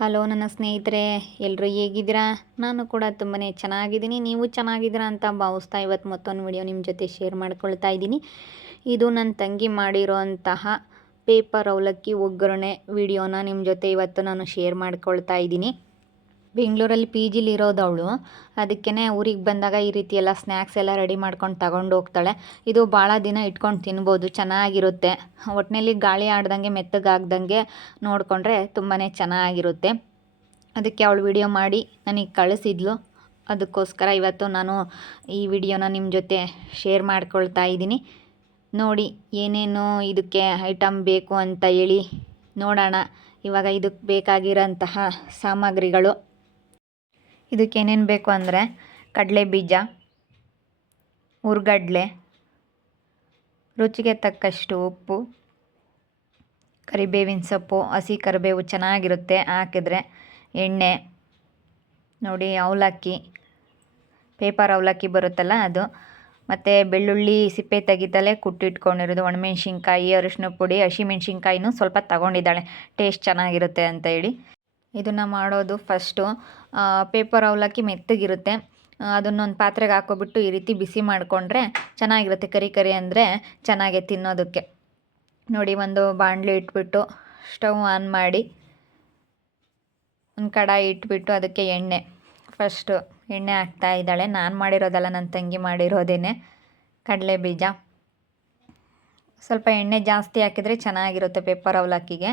Hello ನನ್ನ ಸ್ನೇಹಿತರೆ ಎಲ್ಲರೂ ಹೇಗಿದ್ದೀರಾ? ನಾನು ಕೂಡ ತುಂಬಾ ಚೆನ್ನಾಗಿದ್ದೀನಿ. ನೀವು ಚೆನ್ನಾಗಿದ್ದೀರಾ ಅಂತ ಭಾವಿಸ್ತಾ ಇವತ್ತು ಮತ್ತೊಂದು ವಿಡಿಯೋ ನಿಮ್ಮ ಜೊತೆ ಶೇರ್ ಮಾಡ್ಕೊಳ್ತಾ ಇದ್ದೀನಿ. ಇದು ನನ್ನ ತಂಗಿ ಮಾಡಿರೋಂತಹ ಪೇಪರ್ ಅವಲಕ್ಕಿ ಒಗ್ಗರಣೆ ವಿಡಿಯೋನ ನಿಮ್ಮ ಜೊತೆ ಇವತ್ತು ನಾನು ಶೇರ್ ಮಾಡ್ಕೊಳ್ತಾ ಇದ್ದೀನಿ. ಬೆಂಗಳೂರಲ್ಲಿ ಪಿ ಜಿಲಿ ಇರೋದು ಅವಳು ಅದಕ್ಕೇ ಊರಿಗೆ ಬಂದಾಗ ಈ ರೀತಿ ಎಲ್ಲ ಸ್ನ್ಯಾಕ್ಸ್ ಎಲ್ಲ ರೆಡಿ ಮಾಡ್ಕೊಂಡು ತಗೊಂಡು ಹೋಗ್ತಾಳೆ. ಇದು ಭಾಳ ದಿನ ಇಟ್ಕೊಂಡು ತಿನ್ಬೋದು, ಚೆನ್ನಾಗಿರುತ್ತೆ. ಒಟ್ಟಿನಲ್ಲಿ ಗಾಳಿ ಆಡ್ದಂಗೆ, ಮೆತ್ತಗಾಗ್ದಂಗೆ ನೋಡಿಕೊಂಡ್ರೆ ತುಂಬಾ ಚೆನ್ನಾಗಿರುತ್ತೆ. ಅದಕ್ಕೆ ಅವಳು ವಿಡಿಯೋ ಮಾಡಿ ನನಗೆ ಕಳಿಸಿದ್ಲು. ಅದಕ್ಕೋಸ್ಕರ ಇವತ್ತು ನಾನು ಈ ವಿಡಿಯೋನ ನಿಮ್ಮ ಜೊತೆ ಶೇರ್ ಮಾಡ್ಕೊಳ್ತಾ ಇದ್ದೀನಿ. ನೋಡಿ, ಏನೇನು ಇದಕ್ಕೆ ಐಟಮ್ ಬೇಕು ಅಂತ ಹೇಳಿ ನೋಡೋಣ. ಇವಾಗ ಇದಕ್ಕೆ ಬೇಕಾಗಿರೋಂತಹ ಸಾಮಗ್ರಿಗಳು. ಇದಕ್ಕೆ ಏನೇನು ಬೇಕು ಅಂದರೆ ಕಡಲೆ ಬೀಜ ಹುರ್ಗಡ್ಲೆ ರುಚಿಗೆ ತಕ್ಕಷ್ಟು ಉಪ್ಪು, ಕರಿಬೇವಿನ ಸೊಪ್ಪು, ಹಸಿ ಕರಿಬೇವು ಚೆನ್ನಾಗಿರುತ್ತೆ. ಹಾಕಿದ್ರೆ ಎಣ್ಣೆ, ನೋಡಿ ಅವಲಕ್ಕಿ, ಪೇಪರ್ ಅವಲಕ್ಕಿ ಬರುತ್ತಲ್ಲ ಅದು. ಮತ್ತು ಬೆಳ್ಳುಳ್ಳಿ ಸಿಪ್ಪೆ ತೆಗಿತಲೇ ಕುಟ್ಟಿಟ್ಕೊಂಡಿರೋದು. ಒಣಮೆಣ್ಸಿನ್ಕಾಯಿ ಅರಿಶಿನ ಪುಡಿ, ಹಸಿಮೆಣ್ಸಿನ್ಕಾಯಿನೂ ಸ್ವಲ್ಪ ತಗೊಂಡಿದ್ದಾಳೆ. ಟೇಸ್ಟ್ ಚೆನ್ನಾಗಿರುತ್ತೆ ಅಂತ ಹೇಳಿ. ಇದನ್ನು ಮಾಡೋದು ಫಸ್ಟು ಪೇಪರ್ ಅವಲಕ್ಕಿ ಮೆತ್ತಗಿರುತ್ತೆ. ಅದನ್ನೊಂದು ಪಾತ್ರೆಗೆ ಹಾಕೋಬಿಟ್ಟು ಈ ರೀತಿ ಬಿಸಿ ಮಾಡಿಕೊಂಡ್ರೆ ಚೆನ್ನಾಗಿರುತ್ತೆ. ಕರಿ ಕರಿ ಅಂದರೆ ಚೆನ್ನಾಗೆ ತಿನ್ನೋದಕ್ಕೆ. ನೋಡಿ, ಒಂದು ಬಾಣಲೆ ಇಟ್ಬಿಟ್ಟು ಸ್ಟವ್ ಆನ್ ಮಾಡಿ ಒಂದು ಕಡಾಯಿ ಇಟ್ಬಿಟ್ಟು ಅದಕ್ಕೆ ಎಣ್ಣೆ. ಫಸ್ಟು ಎಣ್ಣೆ ಹಾಕ್ತಾ ಇದ್ದಾಳೆ. ನಾನು ಮಾಡಿರೋದಲ್ಲ ನನ್ನ ತಂಗಿ ಮಾಡಿರೋದೇನೆ. ಕಡಲೆ ಬೀಜ. ಸ್ವಲ್ಪ ಎಣ್ಣೆ ಜಾಸ್ತಿ ಹಾಕಿದರೆ ಚೆನ್ನಾಗಿರುತ್ತೆ ಪೇಪರ್ ಅವಲಕ್ಕಿಗೆ.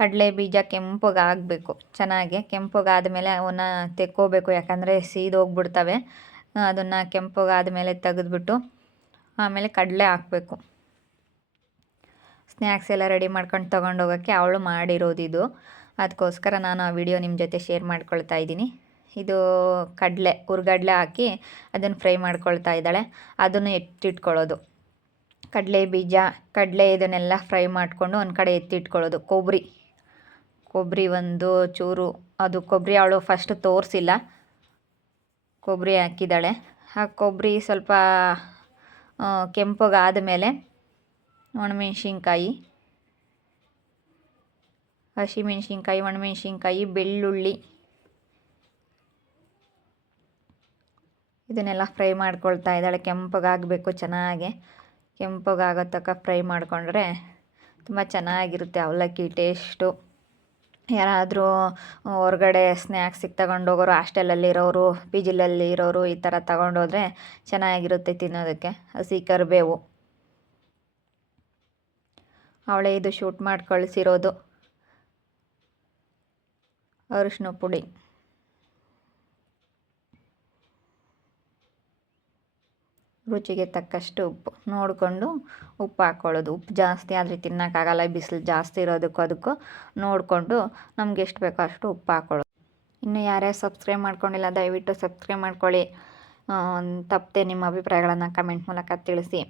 ಕಡಲೆ ಬೀಜ ಕೆಂಪಗಾಗಬೇಕು. ಚೆನ್ನಾಗಿ ಕೆಂಪಗಾದ ಮೇಲೆ ಅವನ್ನ ತೆಕ್ಕೋಬೇಕು. ಯಾಕಂದರೆ ಸೀದೋಗ್ಬಿಡ್ತವೆ ಅದನ್ನು ಕೆಂಪಗಾದ ಮೇಲೆ ತೆಗೆದ್ಬಿಟ್ಟು ಆಮೇಲೆ ಕಡಲೆ ಹಾಕಬೇಕು. ಸ್ನ್ಯಾಕ್ಸ್ ಎಲ್ಲ ರೆಡಿ ಮಾಡ್ಕೊಂಡು ತೊಗೊಂಡು ಹೋಗೋಕ್ಕೆ ಅವಳು ಮಾಡಿರೋದು ಇದು ಅದಕ್ಕೋಸ್ಕರ ನಾನು ಆ ವಿಡಿಯೋ ನಿಮ್ಮ ಜೊತೆ ಶೇರ್ ಮಾಡ್ಕೊಳ್ತಾ ಇದ್ದೀನಿ. ಇದು ಕಡಲೆ, ಹುರ್ಗಡ್ಲೆ ಹಾಕಿ ಅದನ್ನು ಫ್ರೈ ಮಾಡ್ಕೊಳ್ತಾ ಇದ್ದಾಳೆ. ಅದನ್ನು ಎತ್ತಿಟ್ಕೊಳ್ಳೋದು. ಕಡಲೆ ಬೀಜ, ಕಡಲೆ ಇದನ್ನೆಲ್ಲ ಫ್ರೈ ಮಾಡಿಕೊಂಡು ಒಂದು ಕಡೆ ಎತ್ತಿಟ್ಕೊಳ್ಳೋದು. ಕೊಬ್ಬರಿ ಕೊಬ್ಬರಿ ಒಂದು ಚೂರು, ಅದು ಕೊಬ್ಬರಿ ಅವಳು ಫಸ್ಟ್ ತೋರಿಸಿಲ್ಲ. ಕೊಬ್ಬರಿ ಹಾಕಿದ್ದಾಳೆ. ಆ ಕೊಬ್ಬರಿ ಸ್ವಲ್ಪ ಕೆಂಪಗಾದ ಮೇಲೆ ಒಣಮೆಣ್ಸಿನ್ಕಾಯಿ, ಹಸಿಮೆಣ್ಸಿನ್ಕಾಯಿ, ಒಣಮೆಣ್ಸಿನ್ಕಾಯಿ, ಬೆಳ್ಳುಳ್ಳಿ ಇದನ್ನೆಲ್ಲ ಫ್ರೈ ಮಾಡ್ಕೊಳ್ತಾ ಇದ್ದಾಳೆ. ಕೆಂಪಗಾಗಬೇಕು ಚೆನ್ನಾಗಿ. ಕೆಂಪಗಾಗೋ ತನಕ ಫ್ರೈ ಮಾಡಿಕೊಂಡ್ರೆ ತುಂಬ ಚೆನ್ನಾಗಿರುತ್ತೆ ಅವಲಕ್ಕಿ ಟೇಸ್ಟು ಯಾರಾದರೂ ಹೊರ್ಗಡೆ ಸ್ನ್ಯಾಕ್ಸಿಗೆ ತಗೊಂಡೋಗೋರು, ಹಾಸ್ಟೆಲಲ್ಲಿರೋರು, ಪಿ ಜಿಲಲ್ಲಿ ಇರೋರು ಈ ಥರ ತಗೊಂಡೋದ್ರೆ ಚೆನ್ನಾಗಿರುತ್ತೆ ತಿನ್ನೋದಕ್ಕೆ. ಹಸಿ ಕರಿಬೇವು. ಅವಳೇ ಇದು ಶೂಟ್ ಮಾಡಿ ಕಳಿಸಿರೋದು ಅರಿಶಿನ ಪುಡಿ. ರುಚಿಗೆ ತಕ್ಕಷ್ಟು ಉಪ್ಪು. ನೋಡಿಕೊಂಡು ಉಪ್ಪು ಹಾಕ್ಕೊಳ್ಳೋದು ಉಪ್ಪು ಜಾಸ್ತಿ ಆದರೆ ತಿನ್ನೋಕ್ಕಾಗಲ್ಲ, ಬಿಸಿಲು ಜಾಸ್ತಿ ಇರೋದಕ್ಕೂ ಅದಕ್ಕೂ ನೋಡಿಕೊಂಡು ನಮ್ಗೆ ಎಷ್ಟು ಬೇಕೋ ಅಷ್ಟು ಉಪ್ಪು ಹಾಕ್ಕೊಳ್ಳೋದು ಇನ್ನು ಯಾರ್ಯಾರು ಸಬ್ಸ್ಕ್ರೈಬ್ ಮಾಡ್ಕೊಂಡಿಲ್ಲ, ದಯವಿಟ್ಟು ಸಬ್ಸ್ಕ್ರೈಬ್ ಮಾಡ್ಕೊಳ್ಳಿ. ತಪ್ಪದೆ ನಿಮ್ಮ ಅಭಿಪ್ರಾಯಗಳನ್ನು ಕಮೆಂಟ್ ಮೂಲಕ ತಿಳಿಸಿ.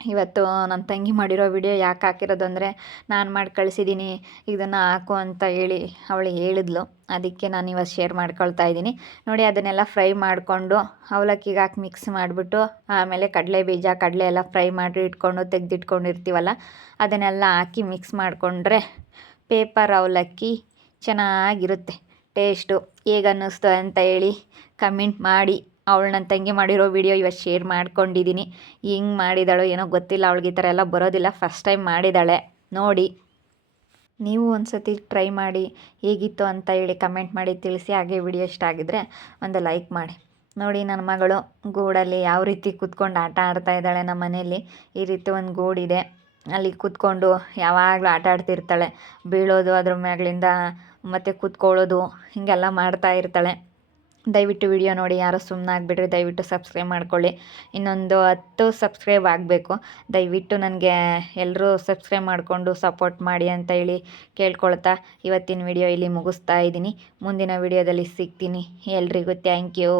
ಇವತ್ತು ನನ್ನ ತಂಗಿ ಮಾಡಿರೋ ವಿಡಿಯೋ ಯಾಕೆ ಹಾಕಿರೋದು ಅಂದರೆ ನಾನು ಮಾಡಿ ಕಳಿಸಿದ್ದೀನಿ ಇದನ್ನು ಹಾಕು ಅಂತ ಹೇಳಿ ಅವಳು ಹೇಳಿದ್ಲು. ಅದಕ್ಕೆ ನಾನು ಇವತ್ತು ಶೇರ್ ಮಾಡ್ಕೊಳ್ತಾ ಇದ್ದೀನಿ ನೋಡಿ, ಅದನ್ನೆಲ್ಲ ಫ್ರೈ ಮಾಡಿಕೊಂಡು ಅವಲಕ್ಕಿಗೆ ಹಾಕಿ ಮಿಕ್ಸ್ ಮಾಡಿಬಿಟ್ಟು, ಆಮೇಲೆ ಕಡಲೆ ಬೀಜ, ಕಡಲೆ ಎಲ್ಲ ಫ್ರೈ ಮಾಡಿ ಇಟ್ಕೊಂಡು ತೆಗೆದಿಟ್ಕೊಂಡಿರ್ತೀವಲ್ಲ ಅದನ್ನೆಲ್ಲ ಹಾಕಿ ಮಿಕ್ಸ್ ಮಾಡಿಕೊಂಡ್ರೆ ಪೇಪರ್ ಅವಲಕ್ಕಿ ಚೆನ್ನಾಗಿರುತ್ತೆ. ಟೇಸ್ಟು ಹೇಗೆ ಅನ್ನಿಸ್ತು ಅಂತ ಹೇಳಿ ಕಮೆಂಟ್ ಮಾಡಿ. ಅವಳು ನನ್ನ ತಂಗಿ ಮಾಡಿರೋ ವಿಡಿಯೋ ಇವತ್ತು ಶೇರ್ ಮಾಡ್ಕೊಂಡಿದ್ದೀನಿ. ಹಿಂಗೆ ಮಾಡಿದಾಳು ಏನೋ ಗೊತ್ತಿಲ್ಲ, ಅವಳಿಗೆ ಈ ಥರ ಎಲ್ಲ ಬರೋದಿಲ್ಲ. ಫಸ್ಟ್ ಟೈಮ್ ಮಾಡಿದ್ದಾಳೆ ನೋಡಿ. ನೀವು ಒಂದು ಸತಿ ಟ್ರೈ ಮಾಡಿ ಹೇಗಿತ್ತು ಅಂತ ಹೇಳಿ ಕಮೆಂಟ್ ಮಾಡಿ ತಿಳಿಸಿ. ಹಾಗೆ ವಿಡಿಯೋ ಇಷ್ಟ ಆಗಿದ್ರೆ ಒಂದು ಲೈಕ್ ಮಾಡಿ. ನೋಡಿ ನನ್ನ ಮಗಳು ಗೂಡಲ್ಲಿ ಯಾವ ರೀತಿ ಕೂತ್ಕೊಂಡು ಆಟ ಆಡ್ತಾ ಇದ್ದಾಳೆ ನಮ್ಮ ಮನೆಯಲ್ಲಿ. ಈ ರೀತಿ ಒಂದು ಗೂಡಿದೆ ಅಲ್ಲಿ ಕೂತ್ಕೊಂಡು ಯಾವಾಗಲೂ ಆಟ ಆಡ್ತಿರ್ತಾಳೆ. ಬೀಳೋದು ಅದ್ರ ಮ್ಯಾಗಳಿಂದ ಮತ್ತು ಕೂತ್ಕೊಳ್ಳೋದು ಹೀಗೆಲ್ಲ ಮಾಡ್ತಾ ಇರ್ತಾಳೆ. ದಯವಿಟ್ಟು ವಿಡಿಯೋ ನೋಡಿ, ಯಾರೋ ಸುಮ್ಮನೆ ಆಗಿಬಿಡ್ರಿ ದಯವಿಟ್ಟು ಸಬ್ಸ್ಕ್ರೈಬ್ ಮಾಡ್ಕೊಳ್ಳಿ. ಇನ್ನೊಂದು ಹತ್ತು ಸಬ್ಸ್ಕ್ರೈಬ್ ಆಗಬೇಕು. ದಯವಿಟ್ಟು ನನಗೆ ಎಲ್ಲರೂ ಸಬ್ಸ್ಕ್ರೈಬ್ ಮಾಡಿಕೊಂಡು ಸಪೋರ್ಟ್ ಮಾಡಿ ಅಂತ ಹೇಳಿ ಕೇಳ್ಕೊಳ್ತಾ ಇವತ್ತಿನ ವಿಡಿಯೋ ಇಲ್ಲಿ ಮುಗಿಸ್ತಾ ಇದ್ದೀನಿ. ಮುಂದಿನ ವಿಡಿಯೋದಲ್ಲಿ ಸಿಗ್ತೀನಿ. ಎಲ್ರಿಗೂ ಥ್ಯಾಂಕ್ ಯು